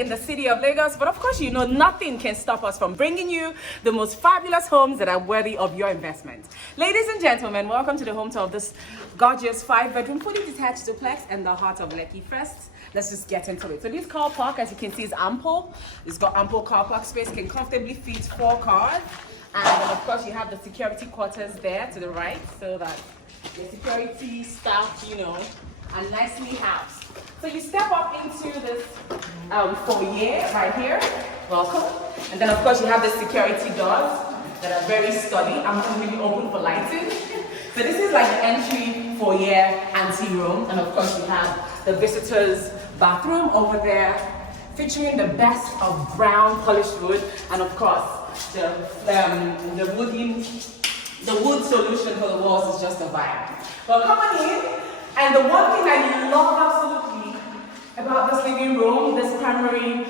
in the city of Lagos, but of course, you know, nothing can stop us from bringing you the most fabulous homes that are worthy of your investment. Ladies and gentlemen, welcome to the home tour of this gorgeous 5-bedroom, fully detached duplex in the heart of Lekki. First, let's just get into it. So this car park, as you can see, is ample. It's got ample car park space, can comfortably fit 4 cars. And then, of course, you have the security quarters there to the right, so that the security staff, you know, are nicely housed. So you step up into this foyer right here. Welcome. And then, of course, you have the security doors that are very sturdy. I'm going to really open for lighting. So this is like the entry foyer anteroom. And of course, you have the visitors' bathroom over there, featuring the best of brown polished wood. And of course, the wood solution for the walls is just a vibe. Well, come on in. And the one thing I love absolutely about this living room, this primary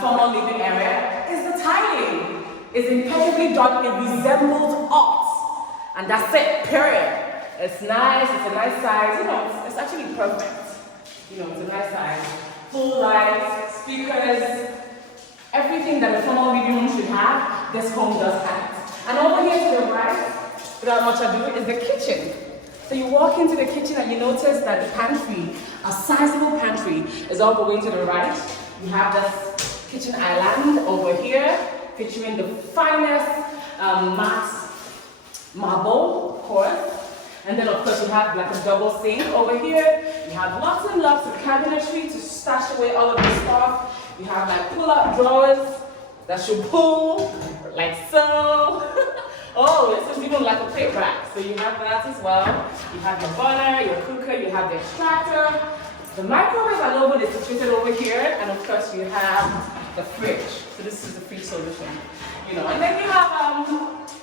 formal living area, is the tiling. It's impeccably done. It resembles art. And that's it, period. It's nice, it's a nice size. You know, it's actually perfect. You know, it's a nice size. Full lights, speakers, everything that a formal living room should have, this home does have it. And over here to the right, without much ado, is the kitchen. So you walk into the kitchen and you notice that the pantry, a sizable pantry, is all the way to the right. You have this kitchen island over here, featuring the finest matte marble, of course. And then, of course, you have like a double sink over here. You have lots and lots of cabinetry to stash away all of the stuff. You have like pull-out drawers that should pull, like so. Oh, this is even like a plate rack. So you have that as well. You have your burner, your cooker, you have the extractor. The microwave and oven is situated over here. And of course, you have the fridge. So this is the fridge solution. You know, and then you have,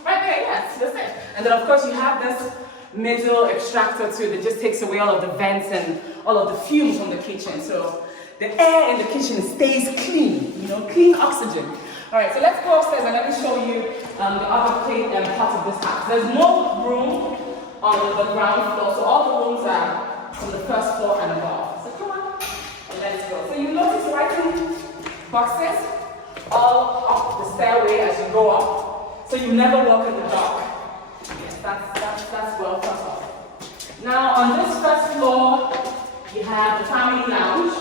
right there, yes, that's it. And then of course, you have this middle extractor too that just takes away all of the vents and all of the fumes from the kitchen. So the air in the kitchen stays clean, you know, clean oxygen. All right, so let's go upstairs and let me show you the other part of this house. There's no room on the ground floor, so all the rooms are from the first floor and above. So come on, and let's go. So you notice writing boxes all up the stairway as you go up, so you never walk in the dark. Yes, that's well thought of. Now on this first floor, you have the family lounge.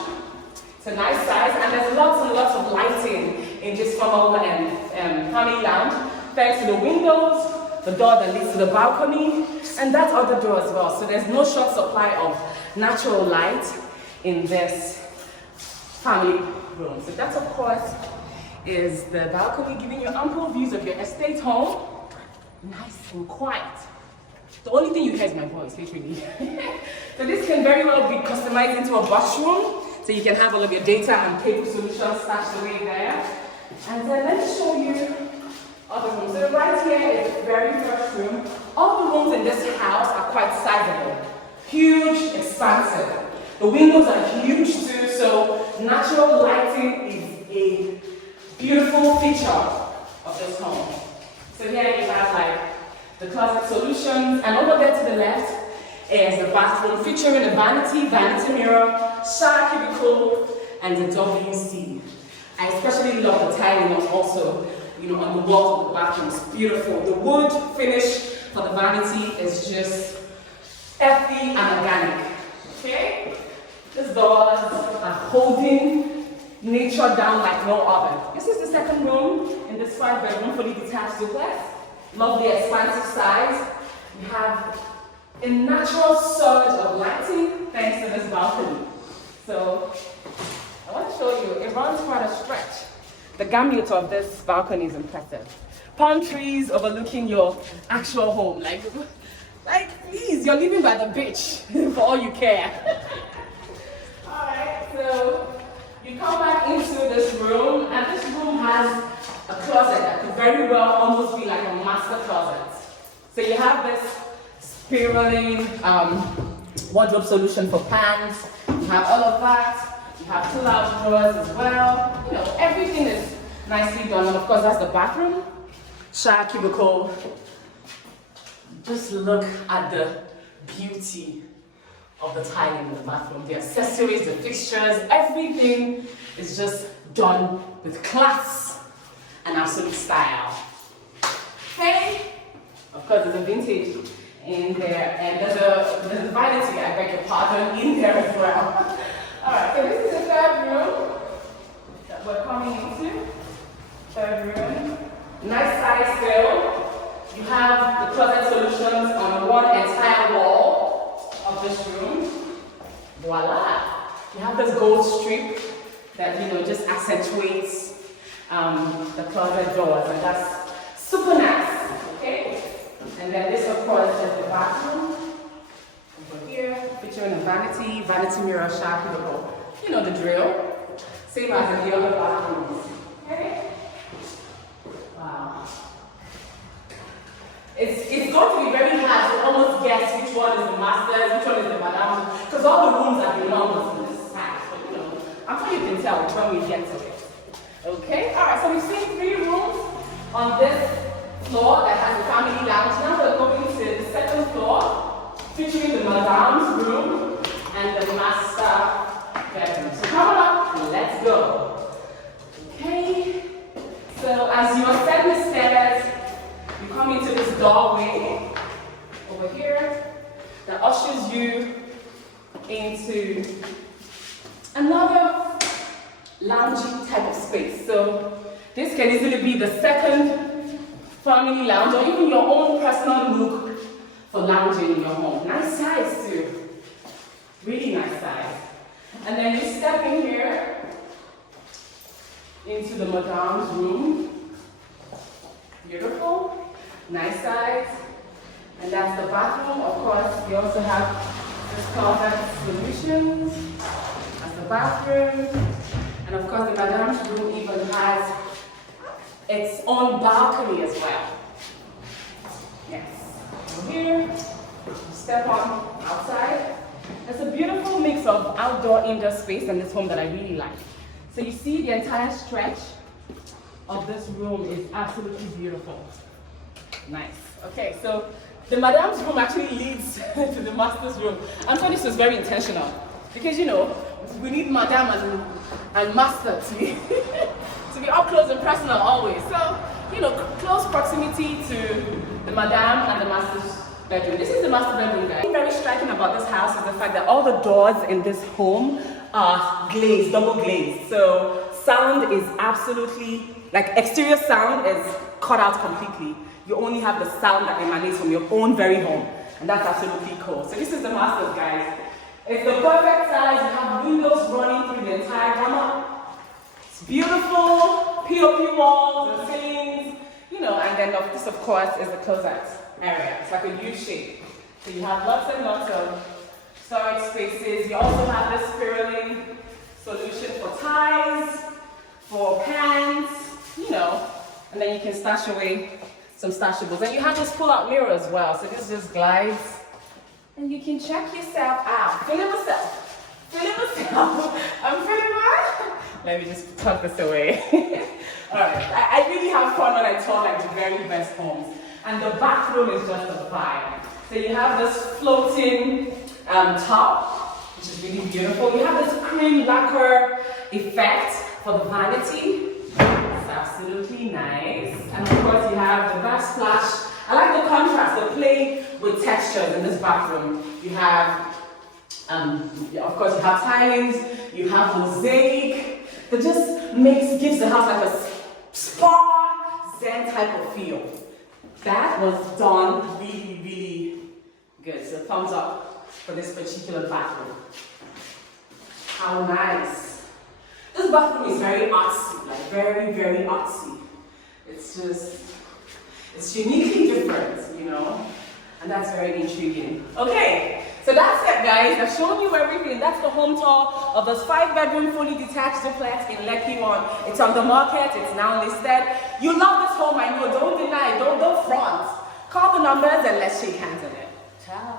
It's a nice size, and there's lots and lots of lighting in this formal family lounge, thanks to the windows, the door that leads to the balcony, and that other door as well. So there's no short supply of natural light in this family room. So that, of course, is the balcony, giving you ample views of your estate home. Nice and quiet. The only thing you hear is my voice, literally. So this can very well be customized into a washroom, so you can have all of your data and paper solutions stashed away there. And then let me show you other rooms. So right here is the very first room. All the rooms in this house are quite sizable. Huge, expansive. The windows are huge too, so natural lighting is a beautiful feature of this home. So here you have like the closet solutions, and over there to the left is the bathroom featuring a vanity mirror, shower cubicle, and a WC. I especially love the tiling also, you know, on the walls of the bathroom. It's beautiful. The wood finish for the vanity is just earthy and organic. Okay? These doors are holding nature down like no other. This is the second room in this 5-bedroom fully detached duplex. Lovely expansive size. You have a natural surge of lighting thanks to this balcony. So I want to show you, it runs quite a stretch. The gambit of this balcony is impressive. Palm trees overlooking your actual home. Like please, you're living by the beach for all you care. Alright, so you come back into this room, and this room has a closet that could very well almost be like a master closet. So you have this spiraling wardrobe solution for pants. You have all of that. You have pull-out drawers as well. You know, everything is nicely done. And of course, that's the bathroom. Shower cubicle. Just look at the beauty of the tiling in the bathroom. The accessories, the fixtures, everything is just done with class and absolute style. Okay, of course there's a vintage in there, and there's a vanity, I beg your pardon, in there as well. Alright, so this is the third room that we're coming into. Third room. Nice size still. You have the closet solutions on one entire wall of this room. Voila! You have this gold strip that just accentuates the closet doors, and that's super nice. Okay? And then this, of course, is the bathroom over here, featuring a vanity mirror, shower cubicle. You know the drill. Same as in the other bathrooms. Okay? Wow. It's going to be very hard to almost guess which one is the master's, which one is the madame's, because all the rooms are belonged in this house. But I'm sure you can tell which one we get to it. Okay? Alright, so we've seen 3 rooms on this floor that has a family lounge. Now we're going to the second floor, featuring the madame's room and the master bedroom. So come on up, let's go. Okay? So as you ascend the stairs, you come into this doorway over here that ushers you into another loungy type of space. So this can easily be the second family lounge or even your own personal look for lounging in your home. Nice size too. Really nice size. And then you step in here into the madame's room. Beautiful. Nice size. And that's the bathroom. Of course, you also have this closet solutions. That's the bathroom. And of course, the madame's room even has its own balcony as well. Yes. Over here, you step on outside. There's a beautiful mix of outdoor, indoor space in this home that I really like. So you see the entire stretch of this room is absolutely beautiful. Nice. Okay, so the madame's room actually leads to the master's room. I'm sure this was very intentional because we need madame and master to be to be up close and personal always. So close proximity to the madame and the master's bedroom. This is the master bedroom, guys. What's very striking about this house is the fact that all the doors in this home are glazed, double glazed. So sound is absolutely, exterior sound is cut out completely. You only have the sound that emanates from your own very home. And that's absolutely cool. So this is the master's, guys. It's the perfect size. You have windows running through the entire gamut. It's beautiful, POP walls, the ceilings, and then this, of course, is the closet area. It's like a U shape. So you have lots and lots of storage spaces. You also have this spiraling solution for ties, for pans, and then you can stash away some stashables. And you have this pull-out mirror as well. So this just glides, and you can check yourself out. Feeling myself. I'm feeling well. Let me just tuck this away. All right. I really have fun when I tour the very best homes. And the bathroom is just a vibe. So you have this floating top, which is really beautiful. You have this cream lacquer effect for the vanity. It's absolutely nice. And of course you have the backsplash. I like the contrast, the play with textures in this bathroom. You have, of course, you have tilings, you have mosaic. That just gives the house like a spa zen type of feel. That was done really, really good. So thumbs up for this particular bathroom. How nice. This bathroom is very artsy, very, very artsy. It's uniquely different, and that's very intriguing. Okay, so that's it, guys. I've shown you everything. That's the home tour of this 5-bedroom, fully detached duplex in Lekki 1. It's on the market. It's now listed. You love this home, I know. Don't deny. Don't front. Call the numbers and let's shake hands on it. Ciao.